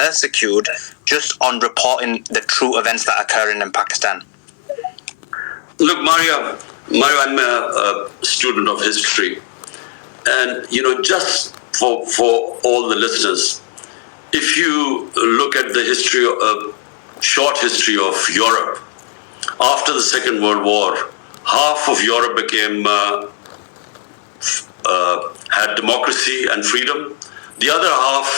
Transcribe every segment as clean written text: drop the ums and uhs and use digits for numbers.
persecuted just on reporting the true events that are occurring in Pakistan? Look, Mario, I'm a student of history. And, just for all the listeners, if you look at the history, short history of Europe, after the Second World War, half of Europe had democracy and freedom. The other half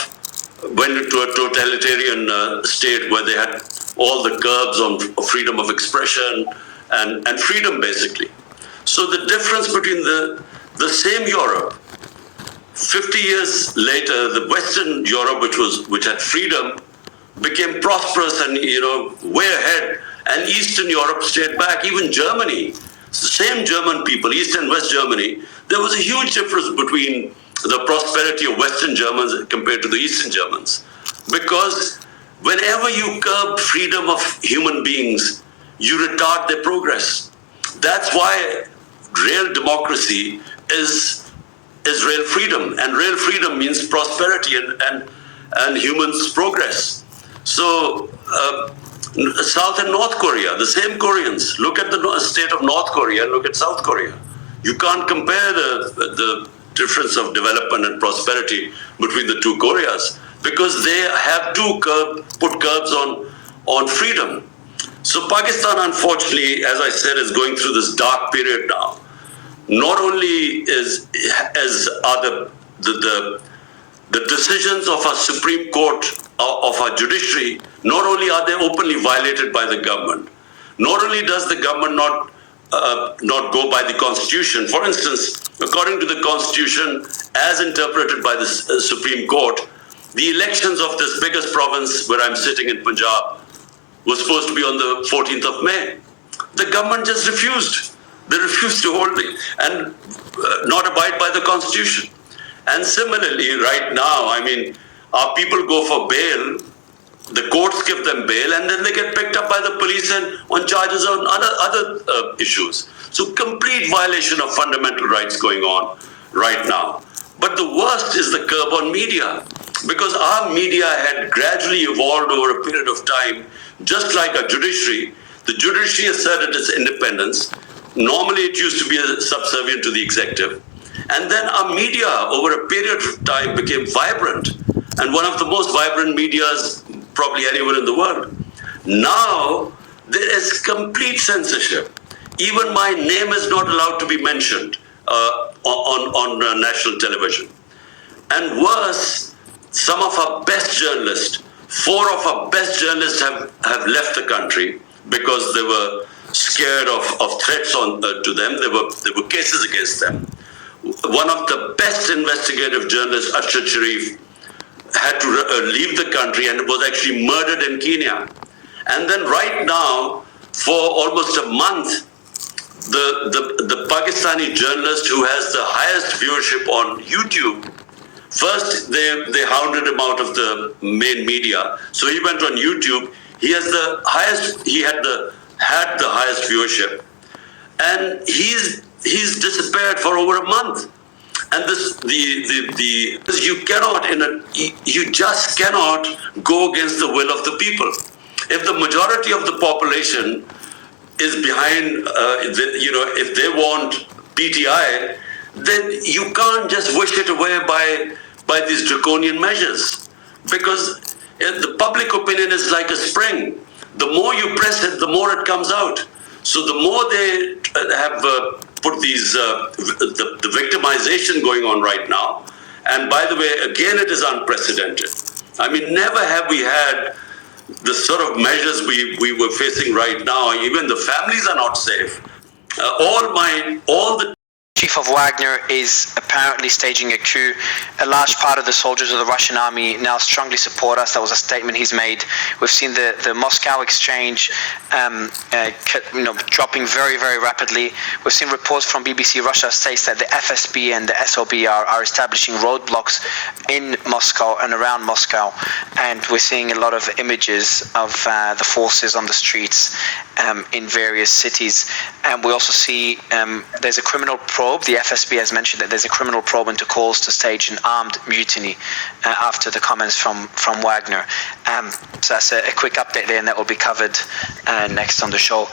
went into a totalitarian state where they had all the curbs on freedom of expression and freedom, basically. So the difference between the same Europe, 50 years later, the Western Europe, which had freedom, became prosperous and way ahead, and Eastern Europe stayed back. Even Germany, the same German people, East and West Germany, there was a huge difference between the prosperity of Western Germans compared to the Eastern Germans. Because whenever you curb freedom of human beings, you retard their progress. That's why real democracy is real freedom, and real freedom means prosperity and humans' progress. So South and North Korea, the same Koreans. Look at the state of North Korea and look at South Korea. You can't compare the difference of development and prosperity between the two Koreas because they have put curbs on freedom. So Pakistan, unfortunately, as I said, is going through this dark period now. Not only are the decisions of our Supreme Court, of our judiciary, not only are they openly violated by the government, not only does the government not go by the Constitution. For instance, according to the Constitution, as interpreted by the Supreme Court, the elections of this biggest province where I'm sitting in Punjab was supposed to be on the 14th of May. The government just refused. They refused to hold it and not abide by the Constitution. And similarly, right now, our people go for bail, the courts give them bail, and then they get picked up by the police and on charges on other issues. So complete violation of fundamental rights going on right now. But the worst is the curb on media, because our media had gradually evolved over a period of time, just like our judiciary. The judiciary asserted its independence. Normally it used to be subservient to the executive. And then our media, over a period of time, became vibrant, and one of the most vibrant medias probably anywhere in the world. Now, there is complete censorship. Even my name is not allowed to be mentioned on national television. And worse, some of our best journalists, 4 of our best journalists have left the country because they were scared of threats to them. There were cases against them. One of the best investigative journalists, Ashad Sharif, had to leave the country and was actually murdered in Kenya. And then right now, for almost a month, the Pakistani journalist who has the highest viewership on YouTube, first they hounded him out of the main media. So he went on YouTube. He had the highest viewership. And he's disappeared for over a month. And you just cannot go against the will of the people. If the majority of the population is behind, if they want PTI, then you can't just wish it away by these draconian measures. Because the public opinion is like a spring. The more you press it, the more it comes out. So the more they have put these, the victimization going on right now, and by the way, again, it is unprecedented. Never have we had the sort of measures we were facing right now. Even the families are not safe. All the Chief of Wagner is apparently staging a coup. A large part of the soldiers of the Russian army now strongly support us. That was a statement he's made. We've seen the Moscow exchange dropping very, very rapidly. We've seen reports from BBC Russia states that the FSB and the SOB are establishing roadblocks in Moscow and around Moscow. And we're seeing a lot of images of the forces on the streets in various cities. And we also see there's a criminal probe. The FSB has mentioned that there's a criminal probe into calls to stage an armed mutiny after the comments from Wagner. So that's a quick update there, and that will be covered next on the show.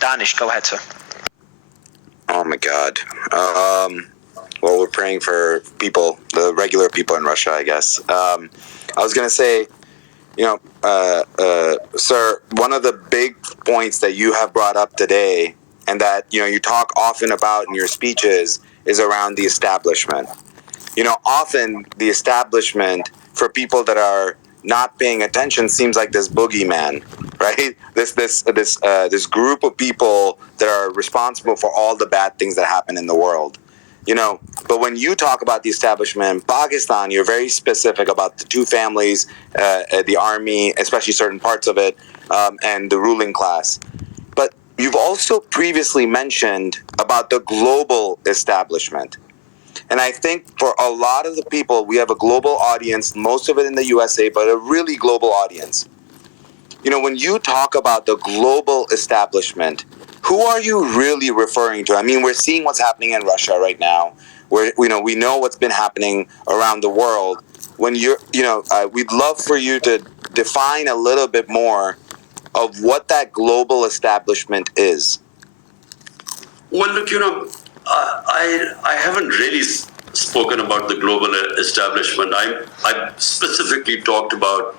Danish, go ahead, sir. Oh my God. Well, we're praying for people, the regular people in Russia, I guess. I was going to say, sir, one of the big points that you have brought up today, and that, you talk often about in your speeches, is around the establishment. Often the establishment, for people that are not paying attention, seems like this boogeyman, right? This group of people that are responsible for all the bad things that happen in the world. But when you talk about the establishment in Pakistan, you're very specific about the two families, the army, especially certain parts of it, and the ruling class. But you've also previously mentioned about the global establishment. And I think for a lot of the people, we have a global audience, most of it in the USA, but a really global audience. When you talk about the global establishment, who are you really referring to? I mean, we're seeing what's happening in Russia right now. We know what's been happening around the world. When we'd love for you to define a little bit more of what that global establishment is. Well, look, I haven't really spoken about the global establishment. I specifically talked about,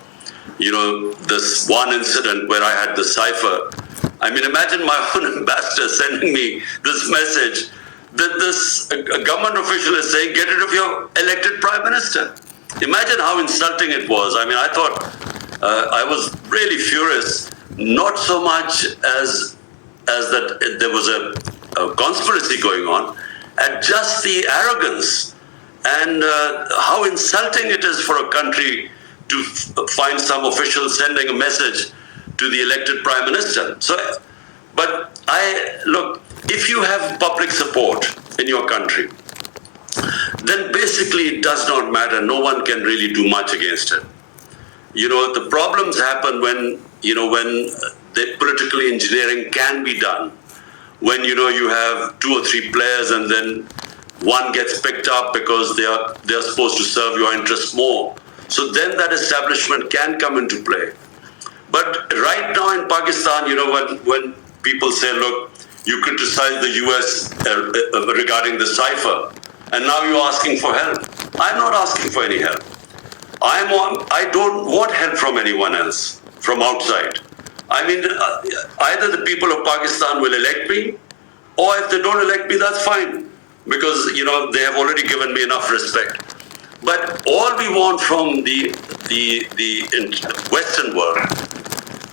this one incident where I had the cipher. I mean, imagine my own ambassador sending me this message that this government official is saying, get rid of your elected prime minister. Imagine how insulting it was. I mean, I thought I was really furious, not so much as that there was a conspiracy going on, and just the arrogance and how insulting it is for a country to find some official sending a message to the elected prime minister. But look, if you have public support in your country, then basically it does not matter. No one can really do much against it. The problems happen when the political engineering can be done. When you have two or three players and then one gets picked up because they are supposed to serve your interests more. So then that establishment can come into play. But right now in Pakistan, when people say, look, you criticize the US regarding the cipher, and now you're asking for help. I'm not asking for any help. I don't want help from anyone else, from outside. I mean, either the people of Pakistan will elect me, or if they don't elect me, that's fine, because they have already given me enough respect. But all we want from the Western world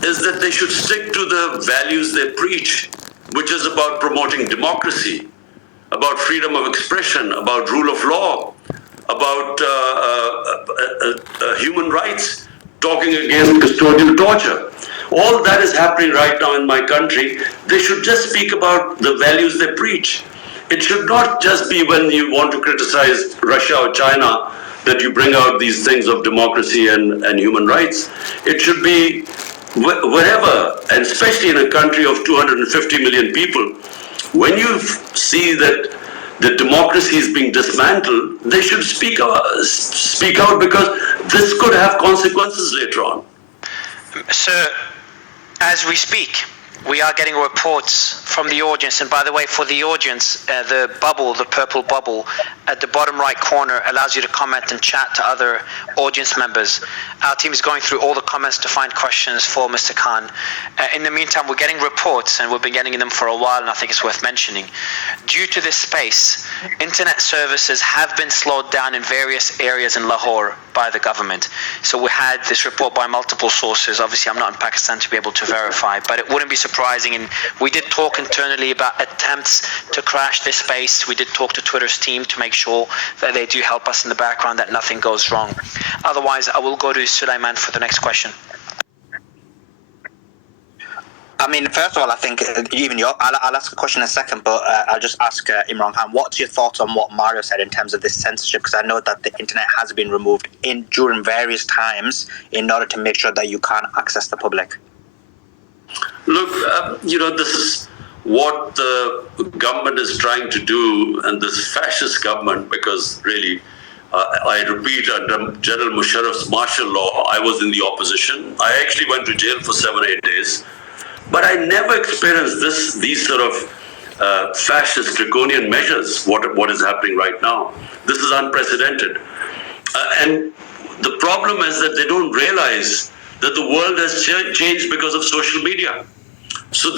is that they should stick to the values they preach, which is about promoting democracy, about freedom of expression, about rule of law, about human rights, talking against custodial torture. All that is happening right now in my country. They should just speak about the values they preach. It should not just be when you want to criticize Russia or China that you bring out these things of democracy and human rights. It should be wherever, and especially in a country of 250 million people, when you see that the democracy is being dismantled, they should speak out, because this could have consequences later on. Sir, as we speak, we are getting reports from the audience, and by the way, for the audience, the purple bubble at the bottom right corner allows you to comment and chat to other audience members. Our team is going through all the comments to find questions for Mr. Khan. In the meantime, we're getting reports, and we've been getting them for a while, and I think it's worth mentioning. Due to this space, internet services have been slowed down in various areas in Lahore by the government. So we had this report by multiple sources. Obviously, I'm not in Pakistan to be able to verify, but it wouldn't be surprising. And we did talk internally about attempts to crash this space. We did talk to Twitter's team to make sure that they do help us in the background, that nothing goes wrong. Otherwise, I will go to Sulaiman for the next question. I mean, first of all, I think I'll ask a question in a second, but I'll just ask Imran Khan, what's your thoughts on what Mario said in terms of this censorship? Because I know that the internet has been removed during various times in order to make sure that you can't access the public. Look, this is what the government is trying to do, and this fascist government, because really I repeat, under General Musharraf's martial law, I was in the opposition. I actually went to jail for 7-8 days. But I never experienced these sort of fascist draconian measures, what is happening right now. This is unprecedented. And the problem is that they don't realize that the world has changed because of social media. So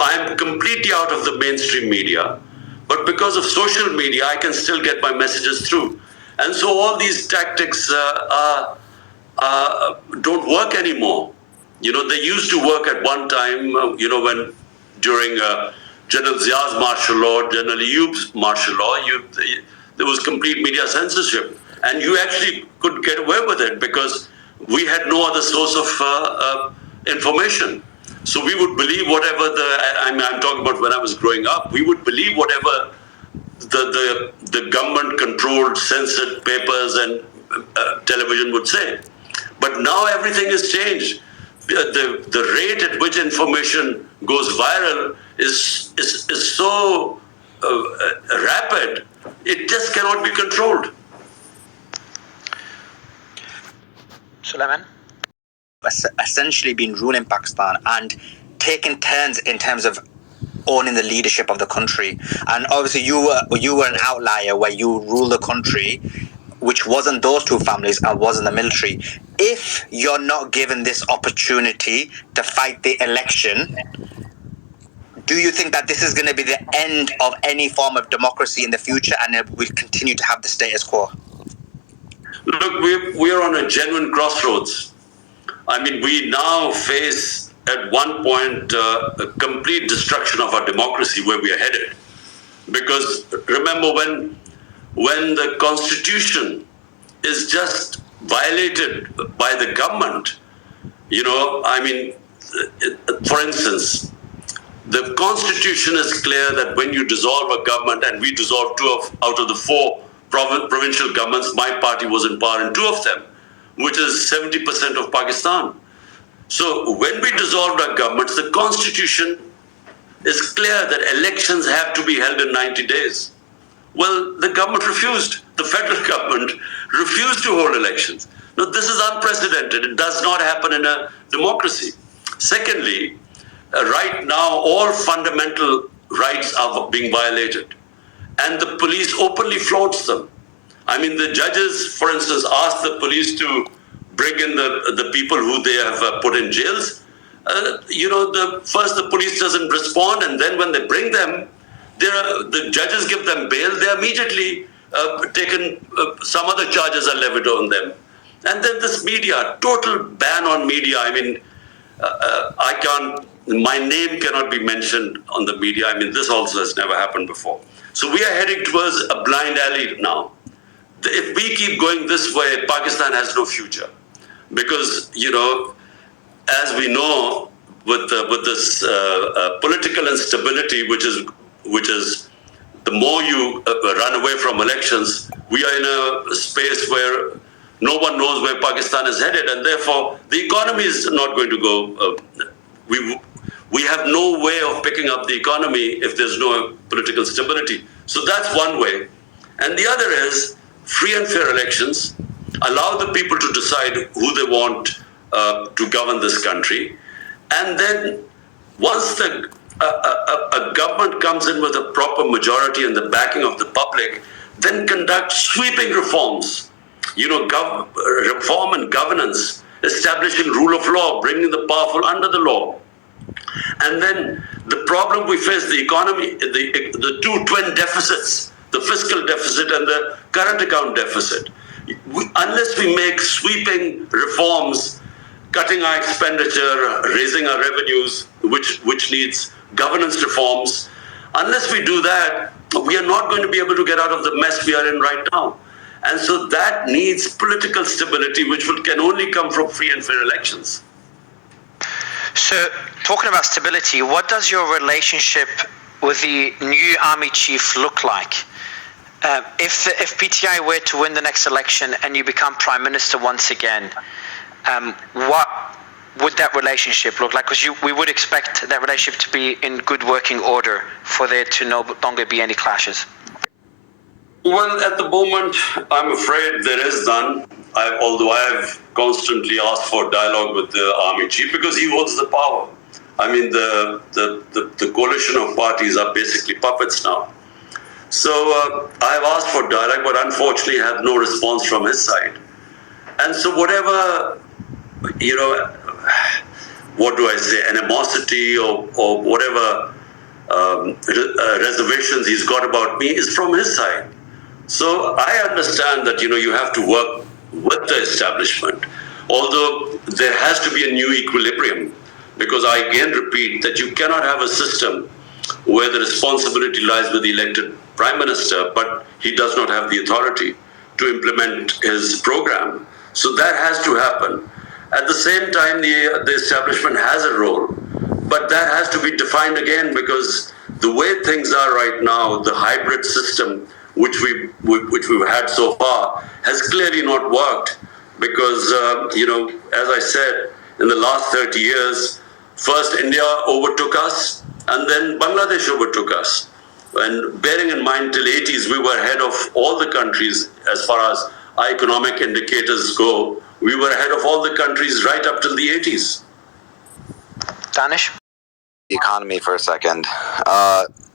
I'm completely out of the mainstream media, but because of social media, I can still get my messages through. And so all these tactics don't work anymore. They used to work at one time, when during General Zia's martial law, General Ayoub's martial law, there was complete media censorship. And you actually could get away with it because we had no other source of information. So we would believe whatever I'm talking about when I was growing up, we would believe whatever the government-controlled, censored papers and television would say. But now everything has changed. The rate at which information goes viral is so rapid, it just cannot be controlled. Sulaiman? Essentially been ruling Pakistan and taking turns in terms of owning the leadership of the country. And obviously you were an outlier where you ruled the country, which wasn't those two families and wasn't the military. If you're not given this opportunity to fight the election, do you think that this is going to be the end of any form of democracy in the future and we'll continue to have the status quo? Look, we're on a genuine crossroads. I mean, we now face at one point a complete destruction of our democracy where we are headed. Because remember, when the Constitution is just violated by the government, for instance, the Constitution is clear that when you dissolve a government, and we dissolved out of the 4 provincial governments, my party was in power in 2 of them, which is 70% of Pakistan. So when we dissolved our governments, the Constitution is clear that elections have to be held in 90 days. Well, the government refused. The federal government refused to hold elections. Now, this is unprecedented. It does not happen in a democracy. Secondly, right now, all fundamental rights are being violated. And the police openly flaunts them. I mean, the judges, for instance, ask the police to bring in the people who they have put in jails. First the police doesn't respond, and then when they bring them, the judges give them bail. They're immediately taken. Some other charges are levied on them, and then this media, total ban on media. I mean, my name cannot be mentioned on the media. I mean, this also has never happened before. So we are heading towards a blind alley now. If we keep going this way, Pakistan has no future, because as we know, with this political instability, which is the more you run away from elections, we are in a space where no one knows where Pakistan is headed, and therefore the economy is not going to go. We have no way of picking up the economy if there's no political stability. So that's one way, and the other is free and fair elections. Allow the people to decide who they want to govern this country. And then once a government comes in with a proper majority and the backing of the public, then conduct sweeping reforms. Reform and governance, establishing rule of law, bringing the powerful under the law. And then the problem we face, the economy, the two twin deficits, the fiscal deficit and the current account deficit. Unless we make sweeping reforms, cutting our expenditure, raising our revenues, which needs governance reforms, unless we do that, we are not going to be able to get out of the mess we are in right now. And so that needs political stability, which can only come from free and fair elections. So, talking about stability, what does your relationship with the new army chief look like? If PTI were to win the next election and you become prime minister once again, what would that relationship look like? Because we would expect that relationship to be in good working order for there to no longer be any clashes. Well, at the moment, I'm afraid there is none. Although I have constantly asked for dialogue with the army chief because he holds the power. I mean, the coalition of parties are basically puppets now. So I have asked for dialogue, but unfortunately had no response from his side. And so whatever, you know, what do I say, animosity or whatever reservations he's got about me is from his side. So I understand that, you have to work with the establishment, although there has to be a new equilibrium, because I again repeat that you cannot have a system where the responsibility lies with the elected prime minister, but he does not have the authority to implement his program. So that has to happen. At the same time, the establishment has a role, but that has to be defined again, because the way things are right now, the hybrid system which we've had so far has clearly not worked, because as I said, in the last 30 years, first India overtook us, and then Bangladesh overtook us. And bearing in mind, till 80s, we were ahead of all the countries as far as our economic indicators go. We were ahead of all the countries right up till the 80s. Danish? The economy for a second.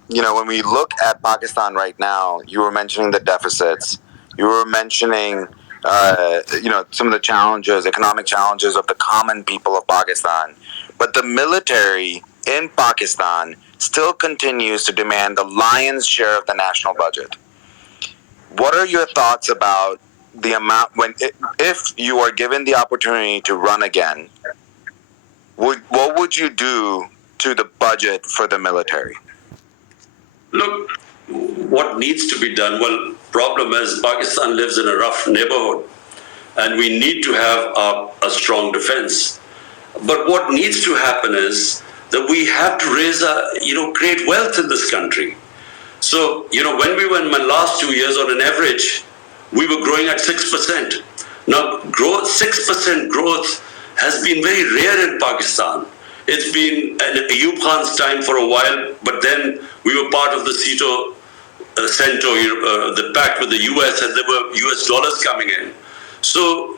When we look at Pakistan right now, you were mentioning the deficits. You were mentioning, some of the challenges, economic challenges of the common people of Pakistan. But the military in Pakistan still continues to demand the lion's share of the national budget. What are your thoughts about the amount if you are given the opportunity to run again? What would you do to the budget for the military? Look, what needs to be done? Well, problem is Pakistan lives in a rough neighborhood, and we need to have a strong defense. But what needs to happen is that we have to create wealth in this country. So, when we were in my last 2 years, on an average, we were growing at 6%. Now, 6% growth has been very rare in Pakistan. It's been Ayub Khan's time for a while, but then we were part of the CENTO, the pact with the US, and there were US dollars coming in. So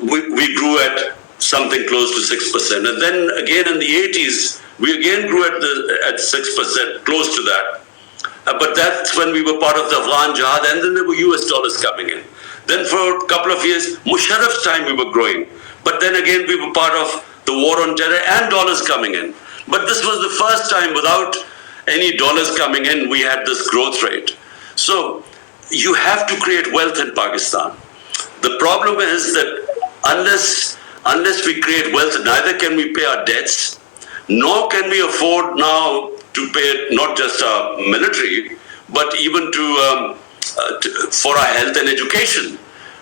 we grew at something close to 6%. And then again in the 80s, we again grew at 6%, close to that. But that's when we were part of the Afghan Jihad, and then there were US dollars coming in. Then for a couple of years, Musharraf's time, we were growing. But then again, we were part of the war on terror and dollars coming in. But this was the first time without any dollars coming in, we had this growth rate. So you have to create wealth in Pakistan. The problem is that unless we create wealth, neither can we pay our debts, nor can we afford now to pay not just our military, but even for our health and education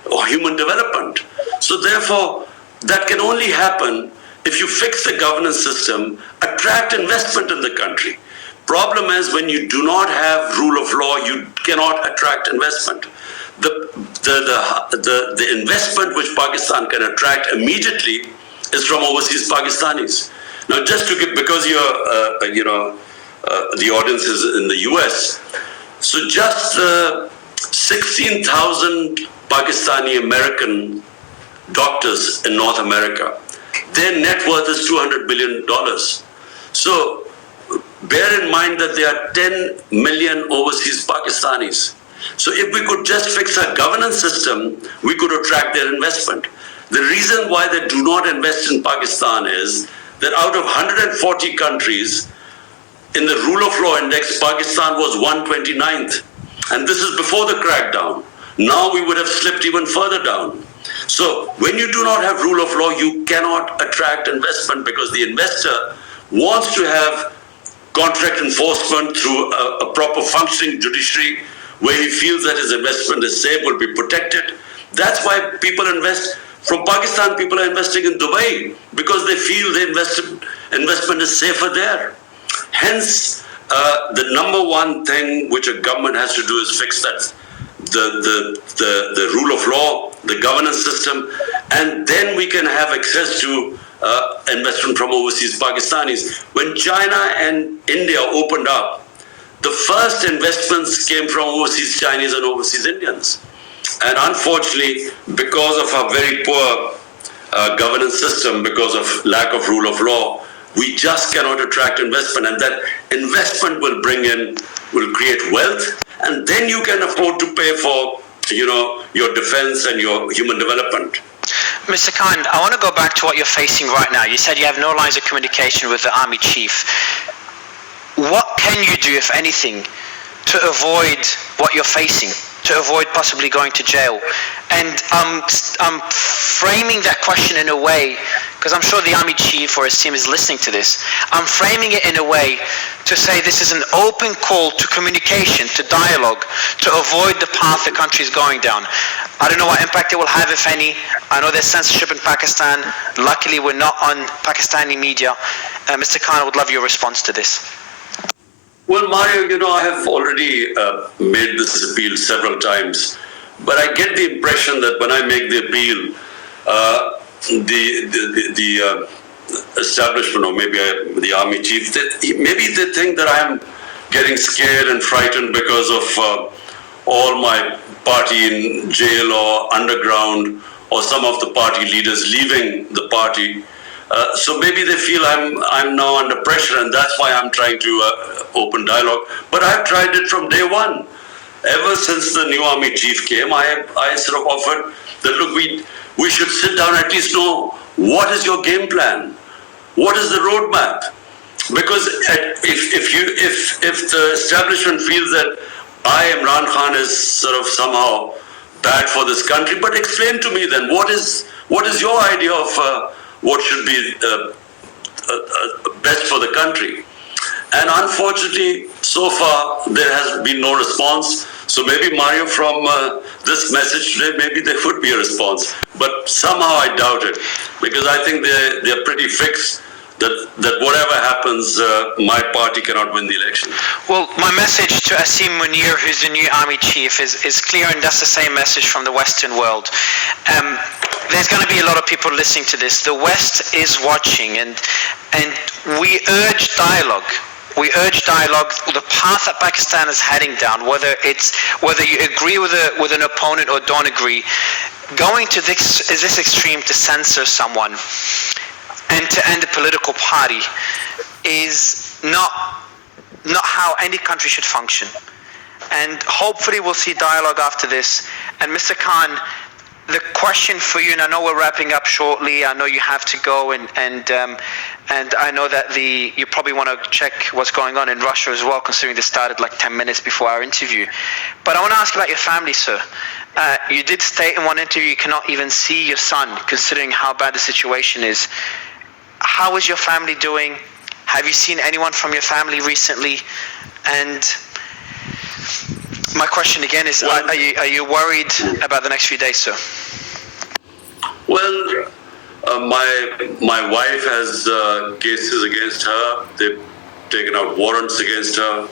or human development. So therefore, that can only happen if you fix the governance system, attract investment in the country. Problem is, when you do not have rule of law, you cannot attract investment. The investment which Pakistan can attract immediately is from overseas Pakistanis. Now, just to give, because the audience is in the US, so just 16,000 Pakistani American doctors in North America, their net worth is $200 billion. So bear in mind that there are 10 million overseas Pakistanis. So if we could just fix our governance system, we could attract their investment. The reason why they do not invest in Pakistan is that out of 140 countries, in the rule of law index, Pakistan was 129th. And this is before the crackdown. Now we would have slipped even further down. So when you do not have rule of law, you cannot attract investment, because the investor wants to have contract enforcement through a proper functioning judiciary where he feels that his investment is safe, will be protected. That's why people invest. From Pakistan, people are investing in Dubai because they feel the investment is safer there. Hence, the number one thing which a government has to do is fix that, the rule of law, the governance system, and then we can have access to investment from overseas Pakistanis. When China and India opened up, the first investments came from overseas Chinese and overseas Indians. And unfortunately, because of our very poor governance system, because of lack of rule of law, we just cannot attract investment. And that investment will create wealth, and then you can afford to pay for, your defense and your human development. Mr. Khan, I want to go back to what you're facing right now. You said you have no lines of communication with the army chief. What can you do, if anything, to avoid what you're facing, to avoid possibly going to jail? And I'm framing that question in a way, because I'm sure the army chief or his team is listening to this, I'm framing it in a way to say this is an open call to communication, to dialogue, to avoid the path the country is going down. I don't know what impact it will have, if any. I know there's censorship in Pakistan. Luckily, we're not on Pakistani media. Mr. Khan, I would love your response to this. Well, Mario, I have already made this appeal several times, but I get the impression that when I make the appeal, the establishment, or maybe the army chief, maybe they think that I'm getting scared and frightened because of all my party in jail or underground, or some of the party leaders leaving the party. So maybe they feel I'm now under pressure, and that's why I'm trying to open dialogue. But I've tried it from day one. Ever since the new army chief came, I sort of offered that, look, we should sit down, at least know what is your game plan, what is the roadmap. Because if the establishment feels that I, Imran Khan, is sort of somehow bad for this country, but explain to me then what is your idea of what should be best for the country. And unfortunately, so far, there has been no response. So maybe, Mario, from this message today, maybe there would be a response. But somehow I doubt it, because I think they're pretty fixed that whatever happens, my party cannot win the election. Well, my message to Asim Munir, who's the new army chief, is clear, and that's the same message from the Western world. There's going to be a lot of people listening to this. The West is watching, and we urge dialogue. We urge dialogue. The path that Pakistan is heading down, whether you agree with an opponent or don't agree, going to this extreme to censor someone and to end a political party is not how any country should function. And hopefully we'll see dialogue after this. And Mr. Khan, the question for you, and I know we're wrapping up shortly, I know you have to go, and I know that you probably want to check what's going on in Russia as well, considering this started like 10 minutes before our interview. But I want to ask about your family, sir. You did state in one interview you cannot even see your son, considering how bad the situation is. How is your family doing? Have you seen anyone from your family recently? And my question again is, are you worried about the next few days, sir? Well, my wife has cases against her. They've taken out warrants against her.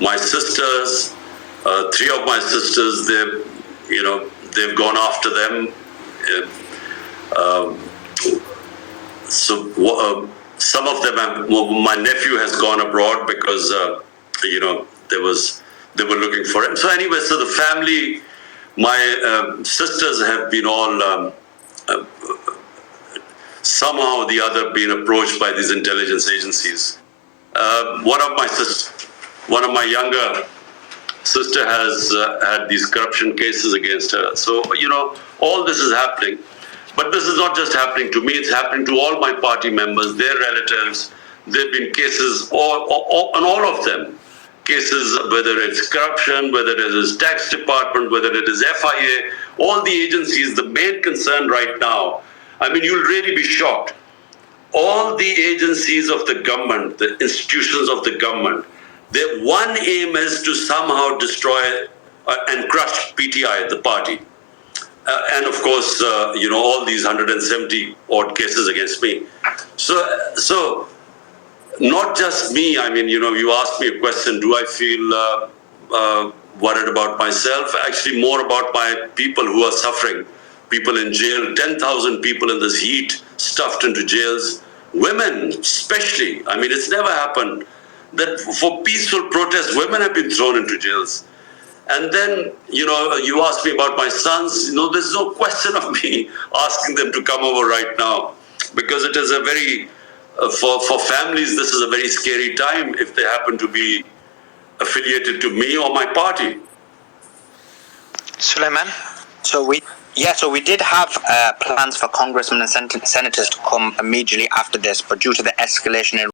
My sisters, 3 of my sisters, they've gone after them. So some of them my nephew has gone abroad because they were looking for him. So anyway, so the family, my sisters have been all somehow or the other been approached by these intelligence agencies. One of my younger sister has had these corruption cases against her. So all this is happening. But this is not just happening to me, it's happening to all my party members, their relatives. There have been cases on all of them. Cases, whether it's corruption, whether it is tax department, whether it is FIA, all the agencies, the main concern right now, I mean, you'll really be shocked. All the agencies of the government, the institutions of the government, their one aim is to somehow destroy and crush PTI, the party. And of course, all these 170 odd cases against me. So not just me. I mean, you asked me a question, do I feel worried about myself? Actually, more about my people who are suffering. People in jail, 10,000 people in this heat, stuffed into jails. Women, especially. I mean, it's never happened that for peaceful protests, women have been thrown into jails. And then, you asked me about my sons. There's no question of me asking them to come over right now, because it is a very, for families, this is a very scary time if they happen to be affiliated to me or my party. Suleiman? So we did have plans for congressmen and senators to come immediately after this, but due to the escalation in